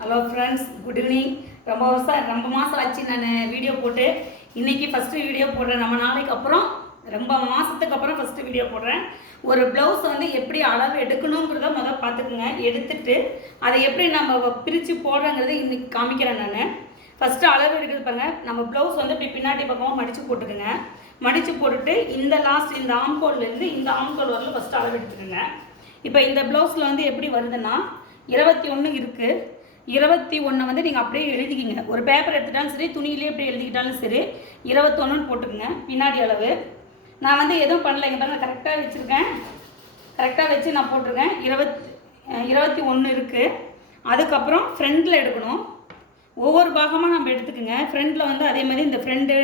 Hello friends, good evening. ரொம்ப மாதம் ஆச்சு நான் வீடியோ போட்டு. இன்றைக்கி ஃபஸ்ட்டு வீடியோ போடுறேன். நம்ம நாளைக்கு அப்புறம் ரொம்ப மாதத்துக்கு அப்புறம் ஃபஸ்ட்டு வீடியோ போடுறேன். ஒரு ப்ளவுஸ் வந்து எப்படி அளவு எடுக்கணுங்கிறத முதல் பார்த்துக்குங்க. எடுத்துட்டு அதை எப்படி நம்ம பிரித்து போடுறேங்கிறத இன்றைக்கி காமிக்கிறேன். நான் ஃபஸ்ட்டு அளவு எடுக்கிறது பாருங்கள். நம்ம ப்ளவுஸ் வந்து இப்படி பின்னாடி பக்கமாக மடித்து போட்டுக்குங்க. மடித்து போட்டுட்டு இந்த லாஸ்ட் இந்த ஆம்கோல்லேருந்து இந்த ஆம்கோல் வரல ஃபஸ்ட்டு அளவு எடுத்துக்கோங்க. இப்போ இந்த ப்ளவுஸில் வந்து எப்படி வருதுன்னா 21 இருக்குது. 21 வந்து நீங்கள் அப்படியே எழுதிக்கிங்க. ஒரு பேப்பர் எடுத்துட்டாலும் சரி, துணியிலே எப்படி எழுதிக்கிட்டாலும் சரி, 21ன்னு போட்டுக்குங்க பின்னாடி அளவு. நான் வந்து எதுவும் பண்ணல, இங்கே பாருங்கள் கரெக்டாக வச்சுருக்கேன். கரெக்டாக வச்சு நான் போட்டிருக்கேன். 21 இருக்குது. அதுக்கப்புறம் ஃப்ரண்டில் எடுக்கணும். ஒவ்வொரு பாகமாக நம்ம எடுத்துக்கோங்க. ஃப்ரண்டில் வந்து அதே மாதிரி இந்த ஃப்ரெண்டு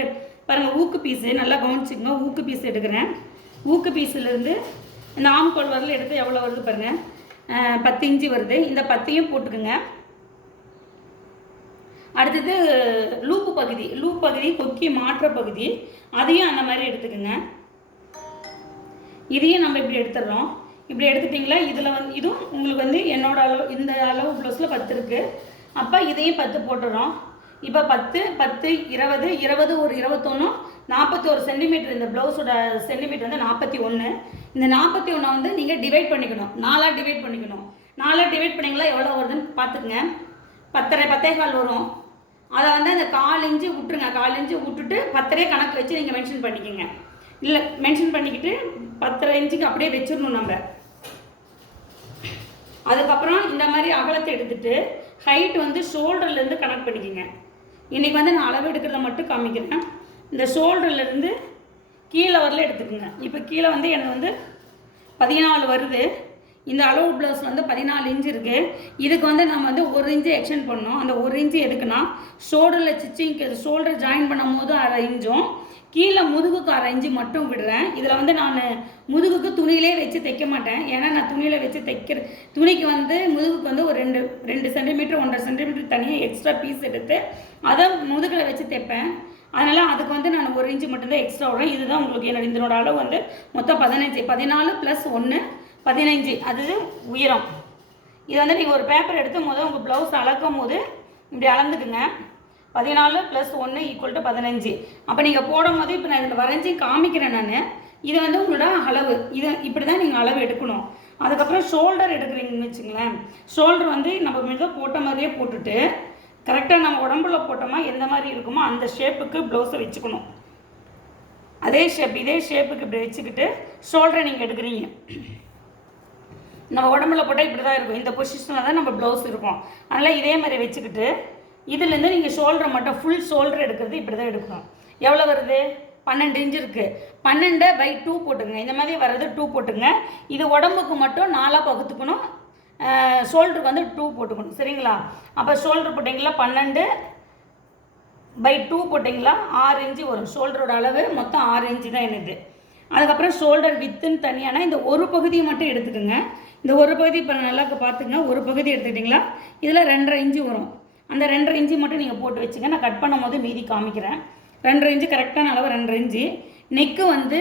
பாருங்கள், ஊக்கு பீஸு நல்லா கவனிச்சுக்கோங்க. ஊக்கு பீஸ் எடுக்கிறேன். ஊக்கு பீஸுலேருந்து இந்த ஆம்கோல் வரல எடுத்து எவ்வளோ வருது பாருங்கள், 10 இன்ச்சு வருது. இந்த 10ஐயும் போட்டுக்குங்க. அடுத்தது லூப்பு பகுதி கொக்கி மாற்ற பகுதி, அதையும் அந்த மாதிரி எடுத்துக்கோங்க. இதையும் நம்ம இப்படி எடுத்துடுறோம். இப்படி எடுத்துட்டிங்களா, இதில் வந்து இதுவும் உங்களுக்கு வந்து என்னோட அளவு, இந்த அளவு ப்ளவுஸில் 10 இருக்குது. அப்போ இதையும் 10 போட்டுறோம். இப்போ 10 10 20 20 ஒரு 21 41 சென்டிமீட்டர். இந்த ப்ளவுஸோட சென்டிமீட்டர் வந்து 41. இந்த 41 வந்து நீங்கள் டிவைட் பண்ணிக்கணும். 4ஆக டிவைட் பண்ணிக்கணும். 4ஆக டிவைட் பண்ணிங்களா எவ்வளோ வருதுன்னு பார்த்துக்குங்க. 10.5 வரும். அதை வந்து அந்த 1/4 இன்ச்சு விட்டுருங்க. 1/4 இன்ச்சு விட்டுட்டு 10 கணக்கு வச்சு நீங்கள் மென்ஷன் பண்ணிக்கோங்க. இல்லை மென்ஷன் பண்ணிக்கிட்டு 10 இன்ச்சுக்கு அப்படியே வச்சிடணும் நம்ம. அதுக்கப்புறம் இந்த மாதிரி அகலத்தை எடுத்துகிட்டு ஹைட் வந்து ஷோல்டர்லேருந்து கனெக்ட் பண்ணிக்கோங்க. இன்றைக்கி வந்து நான் அளவு எடுக்கிறத மட்டும் காமிக்கிறேன். இந்த ஷோல்டர்லேருந்து கீழே வரல எடுத்துக்கோங்க. இப்போ கீழே வந்து எனக்கு வந்து 14 வருது. இந்த அளவு ப்ளவுஸ் வந்து 14 இன்ச்சு இருக்குது. இதுக்கு வந்து நம்ம வந்து 1 இன்ச்சு எக்ஸ்டெண்ட் பண்ணோம். அந்த 1 இன்ச்சு எதுக்குன்னா ஷோல்டரில் ஸ்டிச்சிங்க்கு, ஷோல்டர் ஜாயின் பண்ணும் போது 1/2 இன்ச்சும் கீழே முதுகுக்கு 1/2 இன்ச்சு மட்டும் விடுறேன். இதில் வந்து நான் முதுகுக்கு துணியிலே வச்சு தைக்க மாட்டேன். ஏன்னா நான் துணியில் வச்சு தைக்கிற துணிக்கு வந்து முதுகுக்கு வந்து ஒரு 2 சென்டிமீட்டர் 1.5 சென்டிமீட்டர் தனியாக எக்ஸ்ட்ரா பீஸ் எடுத்து அதை முதுகில் வச்சு தைப்பேன். அதனால் அதுக்கு வந்து நான் 1 இன்ச்சு மட்டும்தான் எக்ஸ்ட்ரா விடுறேன். இதுதான் உங்களுக்கு இதனோட அளவு வந்து மொத்தம் 15. 14 + 1 15. அது உயரம். இதை வந்து நீங்கள் ஒரு பேப்பர் எடுத்து உங்கள் ப்ளவுஸ் அளக்கும் போது இப்படி அளந்துக்குங்க. 14 + 1 = 15. அப்போ நீங்கள் போடும் போது இப்போ நான் இதில் வரைஞ்சி காமிக்கிறேன். நான் இது வந்து உங்களோட அளவு. இதை இப்படி தான் நீங்கள் அளவு எடுக்கணும். அதுக்கப்புறம் ஷோல்டர் எடுக்கிறீங்கன்னு வச்சுங்களேன். ஷோல்டர் வந்து நம்ம மிக போட்ட மாதிரியே போட்டுட்டு கரெக்டாக நம்ம உடம்புல போட்டோமா எந்த மாதிரி இருக்குமோ அந்த ஷேப்புக்கு ப்ளவுஸை வச்சுக்கணும். இதே ஷேப்புக்கு இப்படி வச்சுக்கிட்டு ஷோல்டரை நீங்கள் எடுக்கிறீங்க. நம்ம உடம்புல போட்டால் இப்படி தான் இருக்கும். இந்த பொசிஷனில் தான் நம்ம ப்ளவுஸ் இருக்கும். அதனால் இதே மாதிரி வச்சுக்கிட்டு இதுலேருந்து நீங்கள் ஷோல்டரை மட்டும் ஃபுல் ஷோல்டர் எடுக்கிறது இப்படி தான் எடுக்கணும். எவ்வளோ வருது? 12 இன்ச்சு இருக்குது. 12/2 போட்டுங்க. இந்த மாதிரி வர்றது 2 போட்டுங்க. இது உடம்புக்கு மட்டும் 4ஆக பகுத்துக்கணும். ஷோல்டருக்கு வந்து 2 போட்டுக்கணும். சரிங்களா? அப்போ ஷோல்டர் போட்டிங்களா 12/2 போட்டிங்களா 6 இன்ச்சு வரும். ஷோல்டரோட அளவு மொத்தம் 6 இன்ச்சு தான் என்னது. அதுக்கப்புறம் ஷோல்டர் வித்துன்னு தனியானா இந்த ஒரு பகுதியை மட்டும் எடுத்துக்கோங்க. இந்த ஒரு பகுதி இப்போ நல்லா பார்த்துங்க. ஒரு பகுதி எடுத்துக்கிட்டிங்களா இதில் 2.5 இன்ச்சு வரும். அந்த 2.5 இன்ச்சு மட்டும் நீங்கள் போட்டு வச்சுங்க. நான் கட் பண்ணும் போது மீதி காமிக்கிறேன். 2.5 இன்ச்சு கரெக்டான அளவு 2.5 இன்ச்சு. நெக்கு வந்து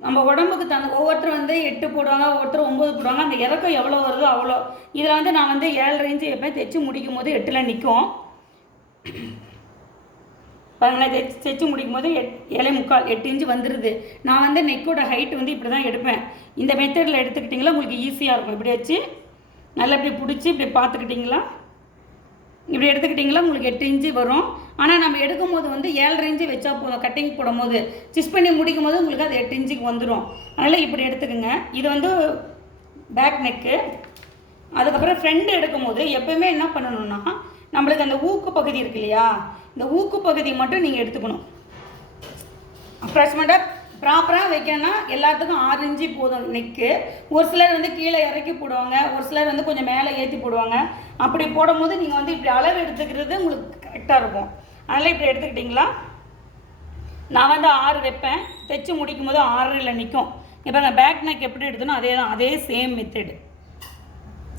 நம்ம உடம்புக்கு ஒவ்வொருத்தர் வந்து 8 போடுவாங்க, ஒவ்வொருத்தர் 9 போடுவாங்க. அந்த இறக்கம் எவ்வளோ வருதோ அவ்வளோ. இதில் வந்து நான் வந்து 7.5 இன்ச்சு எப்போ தைச்சி முடிக்கும் போது 8ல் நிற்கும். பாருங்களேன், தைச்சி முடிக்கும் போது 7.25 8 இன்ச்சு வந்துடுது. நான் வந்து நெக்கோட ஹைட் வந்து இப்படி தான் எடுப்பேன். இந்த மெத்தடில் எடுத்துக்கிட்டிங்களா உங்களுக்கு ஈஸியாக இருக்கும். இப்படி வச்சு நல்லா இப்படி பிடிச்சி இப்படி பார்த்துக்கிட்டிங்களா, இப்படி எடுத்துக்கிட்டிங்களா உங்களுக்கு 8 இன்ச்சு வரும். ஆனால் நம்ம எடுக்கும் போது வந்து 7.5 இன்ச்சு வச்சா போதும். கட்டிங் போடும் போது ஸ்டிச் பண்ணி முடிக்கும் போது உங்களுக்கு அது 8 இன்ச்சுக்கு வந்துடும். அதனால் இப்படி எடுத்துக்கோங்க. இது வந்து பேக் நெக்கு. அதுக்கப்புறம் ஃப்ரண்ட் எடுக்கும் போது எப்போயுமே என்ன பண்ணணும்னா நம்மளுக்கு அந்த ஊக்கு பகுதி இருக்கு இல்லையா, இந்த ஊக்கு பகுதி மட்டும் நீங்கள் எடுத்துக்கணும். அப்ராக்சிமேட்டாக ப்ராப்பராக வைக்கணும்னா எல்லாத்துக்கும் 6 இன்ச்சு போதும் நெக்கு. ஒரு சிலர் வந்து கீழே இறக்கி போடுவாங்க, ஒரு சிலர் வந்து கொஞ்சம் மேலே ஏற்றி போடுவாங்க. அப்படி போடும்போது நீங்கள் வந்து இப்படி அளவு எடுத்துக்கிறது உங்களுக்கு கரெக்டாக இருக்கும். அதனால் இப்படி எடுத்துக்கிட்டிங்களா, நான் வந்து 6 வைப்பேன். தைச்சி முடிக்கும் போது 6ல் நிற்கும். இப்போ அந்த பேக் நெக் எப்படி எடுத்தனோ அதே தான், அதே சேம் மெத்தடு.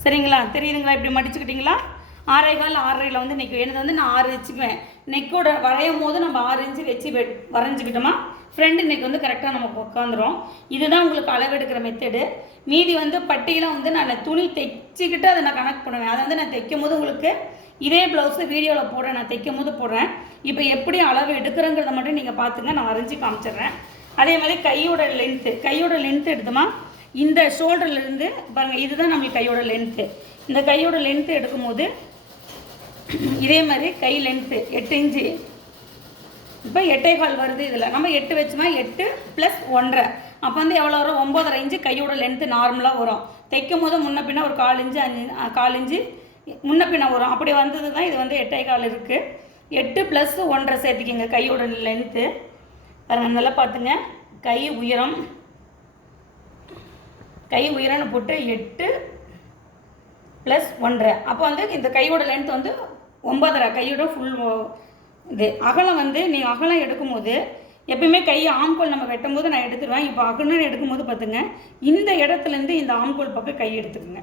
சரிங்களா? தெரியுதுங்களா? இப்படி மடிச்சுக்கிட்டிங்களா 6.25 6.5 வந்து நிற்கும். எனக்கு வந்து நான் 6 வச்சுக்குவேன். நெக்கோட வரையும் போது நம்ம 6 இன்ச்சு வச்சு வரைஞ்சிக்கிட்டோமா ஃப்ரெண்ட் இன்றைக்கி வந்து கரெக்டாக நமக்கு உட்காந்துரும். இதுதான் உங்களுக்கு அளவு எடுக்கிற மெத்தடு. மீதி வந்து பட்டியெலாம் வந்து நான் துணி தைச்சிக்கிட்டு அதை நான் கணக்கு பண்ணுவேன். அதை வந்து நான் தைக்கும் போது உங்களுக்கு இதே ப்ளவுஸு வீடியோவில் போடுறேன், நான் தைக்கும் போது போடுறேன். இப்போ எப்படி அளவு எடுக்கிறேங்கிறத மட்டும் நீங்கள் பார்த்துங்க, நான் வரைஞ்சி காமிச்சிடுறேன். அதே மாதிரி கையோட லென்த்து எடுத்தோமா, இந்த ஷோல்டர்லேருந்து பாருங்கள், இதுதான் நம்மளுக்கு கையோட லென்த்து. இந்த கையோட லென்த்து எடுக்கும்போது இதே மாதிரி கை லென்த்து 8 இன்ச்சு. இப்போ 8.25 வருது. இதில் நம்ம 8 வச்சுமா, 8 + 1.5, அப்போ வந்து எவ்வளோ வரும்? 9.5 இன்ச்சு கையோட லென்த்து நார்மலாக வரும். தைக்கும் போது முன்ன பின்ன ஒரு 1/4 இன்ச்சு 1/4 இன்ச்சு முன்ன பின்ன வரும். அப்படி வந்தது தான் இது வந்து 8.25 இருக்குது. 8 + 1.5 சேர்த்துக்கிங்க கையோட லென்த்து. பாருங்கள், நல்லா பார்த்துங்க. கை உயரம்னு போட்டு 8 + 1.5, அப்போ வந்து இந்த கையோட லென்த் வந்து 9.5. கையோட ஃபுல் இது அகலம் வந்து நீங்கள் அகலம் எடுக்கும்போது எப்பயுமே கை ஆம்கோல் நம்ம வெட்டும் போது நான் எடுத்துருவேன். இப்போ அகலம் எடுக்கும்போது பார்த்துங்க, இந்த இடத்துலேருந்து இந்த ஆம்கோல் பக்கம் கை எடுத்துக்குங்க.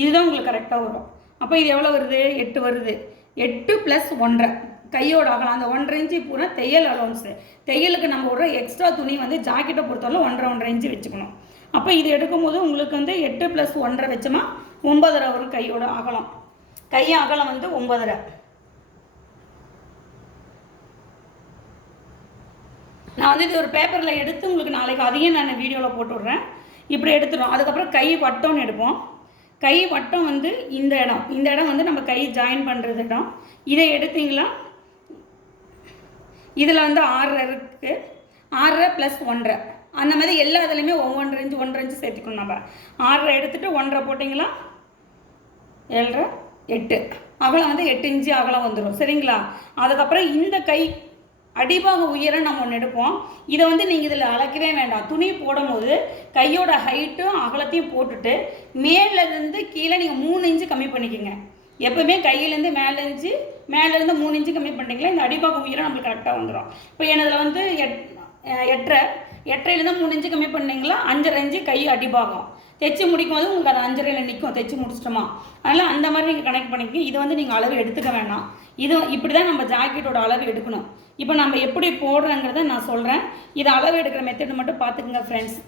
இதுதான் உங்களுக்கு கரெக்டாக வரும். அப்போ இது எவ்வளோ வருது? 8 வருது. 8 + 1.5 கையோட அகலம். அந்த 1.5 இன்ச்சு பூரா தையல் அலோன்ஸு. தையலுக்கு நம்ம ஒரு எக்ஸ்ட்ரா துணி வந்து ஜாக்கெட்டை பொறுத்தவரை 1.5 இன்ச்சு வச்சுக்கணும். அப்போ இது எடுக்கும்போது உங்களுக்கு வந்து 8 + 1.5 வச்சோமா 9.5 வரும் கையோட அகலம். கை அகலம் வந்து 9.5. நான் வந்து இது ஒரு பேப்பரில் எடுத்து உங்களுக்கு நாளைக்கு அதையும் நான் வீடியோவில் போட்டு விட்றேன். இப்படி எடுத்துடும். அதுக்கப்புறம் கை வட்டம்னு எடுப்போம். கை வட்டம் வந்து இந்த இடம் வந்து நம்ம கை ஜாயின் பண்ணுறது இடம். இதை எடுத்தீங்களா, இதில் வந்து 6.5 இருக்குது. 6.5 + 1.5 அந்த மாதிரி எல்லா இதுலேயுமே 1.5 இன்ச்சு சேர்த்துக்கணும். நம்ம 6.5 எடுத்துகிட்டு 1.5 போட்டிங்களா 7.5 8 அகலம் வந்து 8 இன்ச்சு அகலம் வந்துடும். சரிங்களா? அதுக்கப்புறம் இந்த கை அடிபாக உயரம் நம்ம ஒன்று எடுப்போம். இதை வந்து நீங்கள் இதில் அளக்கவே வேண்டாம். துணி போடும் போது கையோட ஹைட்டும் அகலத்தையும் போட்டுட்டு மேலேருந்து கீழே நீங்கள் 3 இன்ச்சு கம்மி பண்ணிக்கோங்க. எப்போவுமே கையிலேருந்து மேலேருந்து 3 இன்ச்சு கம்மி பண்ணிட்டீங்களா இந்த அடிபாக உயரம் நம்மளுக்கு கரெக்டாக வந்துடும். இப்போ எனதில் வந்து 8.5லேருந்து 3 இன்ச்சு கம்மி பண்ணிங்களா 5.5 இன்ச்சு கை அடிபாகம். தைச்சி முடிக்கும் போது உங்களுக்கு அது 5.5ல் நிற்கும். தைச்சி முடிச்சிட்டோமா, அதனால் அந்த மாதிரி நீங்கள் கனெக்ட் பண்ணிக்கோங்க. இது வந்து நீங்கள் அளவு எடுத்துக்க வேண்டாம். இது இப்படி தான் நம்ம ஜாக்கெட்டோட அளவு எடுக்கணும். இப்போ நம்ம எப்படி போடுறோங்கிறத நான் சொல்கிறேன். இதை அளவு எடுக்கிற மெத்தட் மட்டும் பார்த்துக்குங்க ஃப்ரெண்ட்ஸ்.